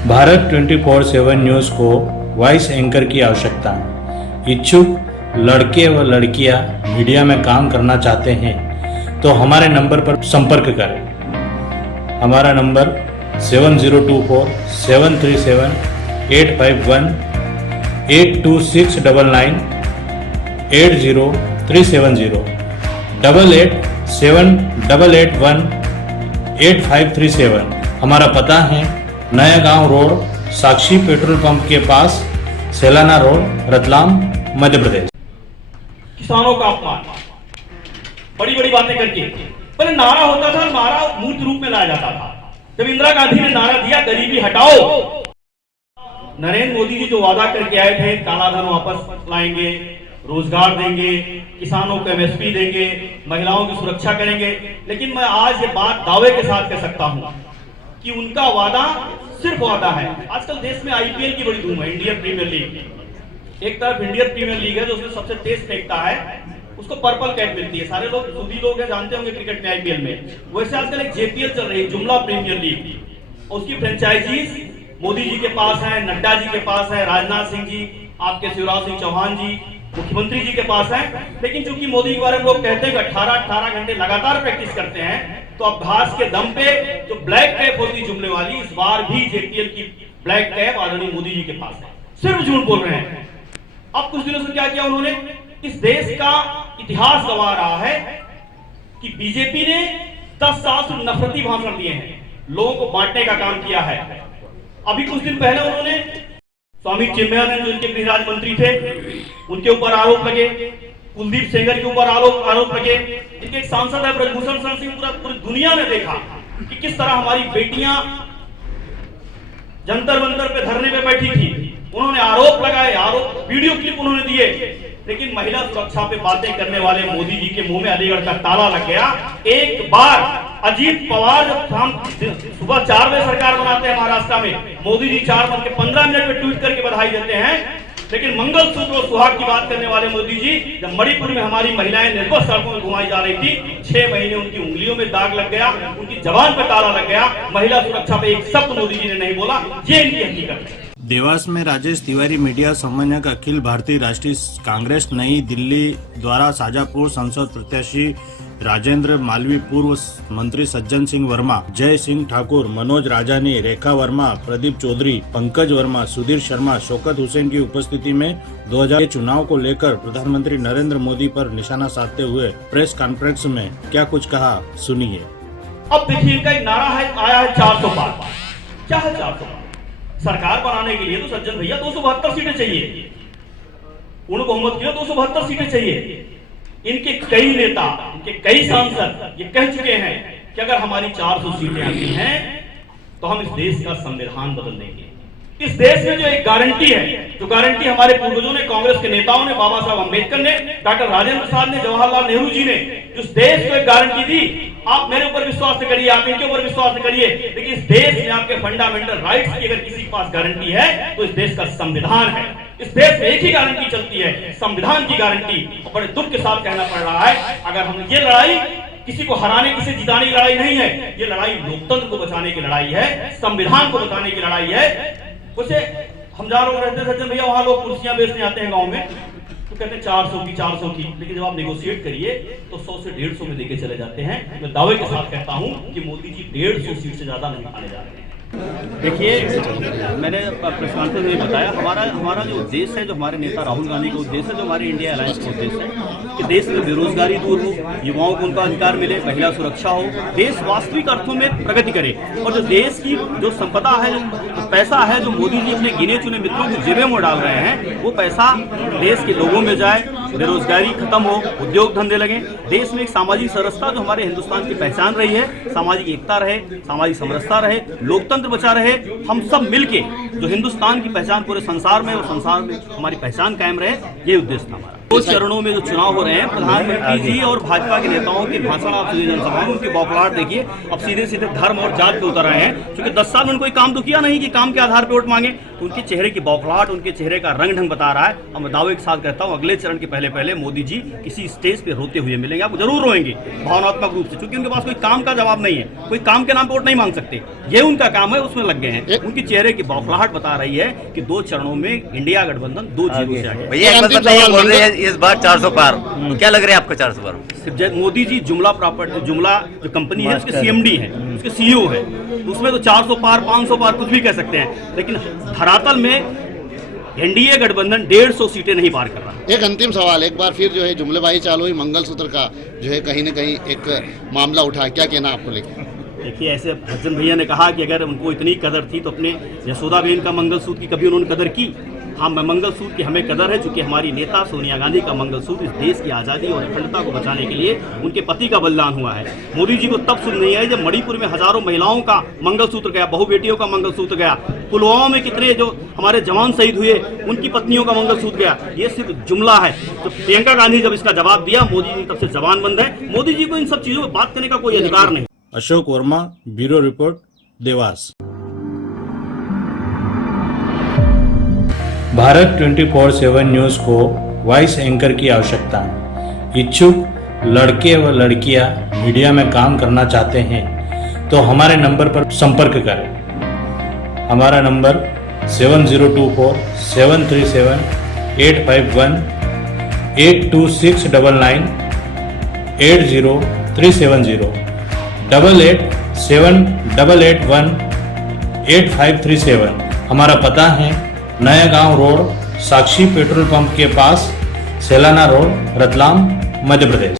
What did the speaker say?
Bharat 24/7 news को voice anchor की आवश्यकता है। इच्छुक लड़के व लड़कियां मीडिया में काम करना चाहते हैं तो हमारे नंबर पर संपर्क करें। हमारा नंबर 7024 737 851 82699 80370 887881 8537। हमारा पता है नया गांव रोड, साक्षी पेट्रोल पंप के पास, सेलाना रोड, रतलाम, मध्य प्रदेश। किसानों का अपमान, बड़ी बड़ी बातें करके पहले नारा होता था, नारा मूर्त रूप में लाया जाता था। जब इंदिरा गांधी ने नारा दिया गरीबी हटाओ, नरेंद्र मोदी जी जो वादा करके आए थे काला धन वापस लाएंगे, रोजगार देंगे, किसानों को एमएसपी देंगे, महिलाओं की सुरक्षा करेंगे, लेकिन मैं आज ये बात दावे के साथ कह सकता हूं कि उनका वादा सिर्फ वादा है। आजकल देश में आईपीएल की बड़ी धूम है, इंडियन प्रीमियर लीग। एक तरफ इंडियन प्रीमियर लीग है जो उसमें सबसे तेज फेंकता है, उसको पर्पल कैप मिलती है। सारे लोग सूदी लोग हैं, जानते होंगे क्रिकेट में, आईपीएल में। वैसे आजकल एक जेपीएल चल रही है, जुमला प्रीमियर लीग। उसकी फ्रेंचाइजीज मोदी जी के पास है, नड्डा जी के पास है, राजनाथ सिंह जी, आपके शिवराज सिंह चौहान जी, मुख्यमंत्री जी के पास है। लेकिन चूंकि मोदी के बारे में लोग कहते हैं कि 18 घंटे लगातार प्रैक्टिस करते हैं, तो अभ्यास के दम पे जो ब्लैक कैप होती जुमले वाली, इस बार भी जेपीएल की ब्लैक कैप आदरणीय मोदी जी के पास है। सिर्फ झूठ बोल रहे हैं। अब कुछ दिनों से क्या किया उन्होंने, इस देश का इतिहास गवाह रहा है कि बीजेपी ने 10 साल से नफरती भाषण दिए हैं, लोगों को बांटने का काम किया है। अभी कुछ दिन पहले उन्होंने स्वामी चिन्मयानंद जो इनके गृह राज्य मंत्री थे, उनके ऊपर आरोप लगे, कुलदीप सेंगर के ऊपर आरोप लगे। इनके एक सांसद है ब्रजभूषण शरण सिंह, पूरी दुनिया ने देखा कि किस तरह हमारी बेटियां जंतर मंतर पे धरने पे बैठी थी। उन्होंने आरोप लगाए, आरोप वीडियो क्लिप उन्होंने दिए, लेकिन महिला सुरक्षा पे बातें करने वाले मोदी जी के मुंह में अलीगढ़ का ताला लग गया। एक बार अजीत पवार जब हम सुबह 4 बजे सरकार बनाते हैं महाराष्ट्र में, मोदी जी 4 बज के 15 मिनट में ट्वीट करके बधाई देते हैं। लेकिन मंगलसूत्र और सुहाग की बात करने वाले मोदी जी, जब मणिपुर में हमारी महिलाएं निर्भर सड़कों में घुमाई जा रही थी, 6 महीने उनकी उंगलियों में दाग लग गया, उनकी जबान पर ताला लग गया। महिला सुरक्षा पे एक शब्द मोदी जी ने नहीं बोला। ये इनकी हकीकत है। देवास में राजेश तिवारी मीडिया समन्वयक अखिल भारतीय राष्ट्रीय कांग्रेस नई दिल्ली द्वारा शाजापुर संसद प्रत्याशी राजेंद्र मालवी, पूर्व मंत्री सज्जन सिंह वर्मा, जय सिंह ठाकुर, मनोज राजानी, रेखा वर्मा, प्रदीप चौधरी, पंकज वर्मा, सुधीर शर्मा, शौकत हुसैन की उपस्थिति में 2000 चुनाव को लेकर प्रधानमंत्री नरेंद्र मोदी पर निशाना साधते हुए प्रेस कॉन्फ्रेंस में क्या कुछ कहा, सुनिए। अब देखिए, इनका एक नारा है, आया है 400 पार। क्या है 400 पार? सरकार बनाने के लिए तो सज्जन भैया 272 सीटें चाहिए, पूर्ण बहुमत के लिए 272 सीटें चाहिए। इनके कई नेता, इनके कई सांसद ये कह चुके हैं कि अगर हमारी 400 सीटें आती हैं तो हम इस देश का संविधान बदल देंगे। इस देश में जो एक गारंटी है, जो गारंटी हमारे पूर्वजों ने, कांग्रेस के नेताओं ने, बाबा साहब अम्बेडकर ने, डॉक्टर राजेंद्र प्रसाद ने, जवाहरलाल नेहरू जी ने जिस देश को एक गारंटी दी, आप मेरे ऊपर विश्वास न करिए, आप इनके ऊपर विश्वास न करिए, लेकिन इस देश में आपके फंडामेंटल राइट्स की अगर किसी के पास गारंटी है तो इस देश का संविधान है। इस देश में एक ही गारंटी चलती है, संविधान की गारंटी। और बड़े दुख के साथ कहना पड़ रहा है, अगर हम ये लड़ाई किसी को हराने, किसी जिताने की लड़ाई नहीं है, ये लड़ाई लोकतंत्र को बचाने की लड़ाई है, संविधान को बचाने की लड़ाई है। उसे हम जा लोग रहते सज्जन भैया, वहां लोग कुर्सियां बेचने आते हैं गांव में, तो कहते हैं 400 की, लेकिन जब आप नेगोशिएट करिए तो 100 से 150 में देके चले जाते हैं। मैं दावे के साथ कहता हूं कि मोदी जी 150 सीट से ज्यादा नहीं आने जा रहे हैं। देखिए, मैंने प्रेस कॉन्फ्रेंस में बताया, हमारा जो उद्देश्य है, जो हमारे नेता राहुल गांधी का उद्देश्य है, जो हमारे इंडिया अलायंस का उद्देश्य है कि देश में बेरोजगारी दूर हो, युवाओं को उनका अधिकार मिले, महिला सुरक्षा हो, देश वास्तविक अर्थों में प्रगति करे। और जो देश की जो संपदा है, जो पैसा है, जो मोदी जी अपने गिने चुने मित्रों की जेबें में डाल रहे हैं, वो पैसा देश के लोगों में जाए, बेरोजगारी खत्म हो, उद्योग धंधे लगे, देश में एक सामाजिक सरसता जो हमारे हिंदुस्तान की पहचान रही है, सामाजिक एकता रहे, सामाजिक समरसता रहे, लोकतंत्र बचा रहे। हम सब मिलके जो हिंदुस्तान की पहचान पूरे संसार में और संसार में हमारी पहचान कायम रहे, ये उद्देश्य था हमारा। दो चरणों में जो चुनाव हो रहे हैं, प्रधानमंत्री जी और भाजपा के नेताओं के भाषण आप सुनिए, जनसभा में उनकी बौखलाहट देखिए। अब सीधे सीधे धर्म और जात पे उतर रहे हैं, क्योंकि 10 साल में कोई काम तो किया नहीं कि काम के आधार पर वोट मांगे। तो उनके चेहरे की बौखलाहट, उनके चेहरे का रंग ढंग बता रहा है। और मैं दावे के साथ कहता हूँ, अगले चरण के पहले मोदी जी किसी स्टेज पे रोते हुए मिलेंगे। आप जरूर रोएंगे भावनात्मक रूप से, क्योंकि उनके पास कोई काम का जवाब नहीं है, कोई काम के नाम पे वोट नहीं मांग सकते। ये उनका काम है, उसमें लग गए हैं। उनके चेहरे की बौखलाहट बता रही है कि 2 चरणों में इंडिया गठबंधन 2-0 से आगे। भैया एक मतलब नहीं बोल रहे हैं इस बार 400 पार, क्या लग रहा है आपको 400 पार? मोदी जी जुमला प्रॉपर्टी, जुमला जो कंपनी है उसके सीएमडी है, उसके सीईओ है, उसमें तो 400 पार 500 पार कुछ भी कह सकते हैं, लेकिन धरातल में एनडीए गठबंधन 150 सीटें नहीं पार कर रहा। एक अंतिम सवाल, एक बार फिर जो है जुमलेबाजी चालू हुई, मंगलसूत्र का जो है कहीं न कहीं एक मामला उठा, क्या कहना आपको लेकर? देखिए, ऐसे हसन भैया ने कहा कि अगर उनको इतनी कदर थी तो अपने यशोदा बहन का मंगलसूत्र की कभी उन्होंने कदर की? हाँ, मंगलसूत्र की हमें कदर है, चूंकि हमारी नेता सोनिया गांधी का मंगलसूत्र इस देश की आज़ादी और अखंडता को बचाने के लिए उनके पति का बलिदान हुआ है। मोदी जी को तब सुन नहीं आई जब मणिपुर में हजारों महिलाओं का मंगलसूत्र गया, बहु बेटियों का मंगलसूत्र गया, पुलवामा में कितने जो हमारे जवान शहीद हुए उनकी पत्नियों का मंगलसूत्र गया। ये सिर्फ जुमला है। तो प्रियंका गांधी जब इसका जवाब दिया, मोदी जी तब से जबान बंद है। मोदी जी को इन सब चीजों में बात करने का कोई अधिकार नहीं। Ashok Verma, bureau report, Dewas. Bharat 24/7 news को वॉइस एंकर की आवश्यकता है। इच्छुक लड़के व लड़कियां मीडिया में काम करना चाहते हैं तो हमारे नंबर पर संपर्क करें। हमारा नंबर 7024 737 851 82699 80370 887881 8537। हमारा पता है नया गांव रोड, साक्षी पेट्रोल पंप के पास, सेलाना रोड, रतलाम, मध्य प्रदेश।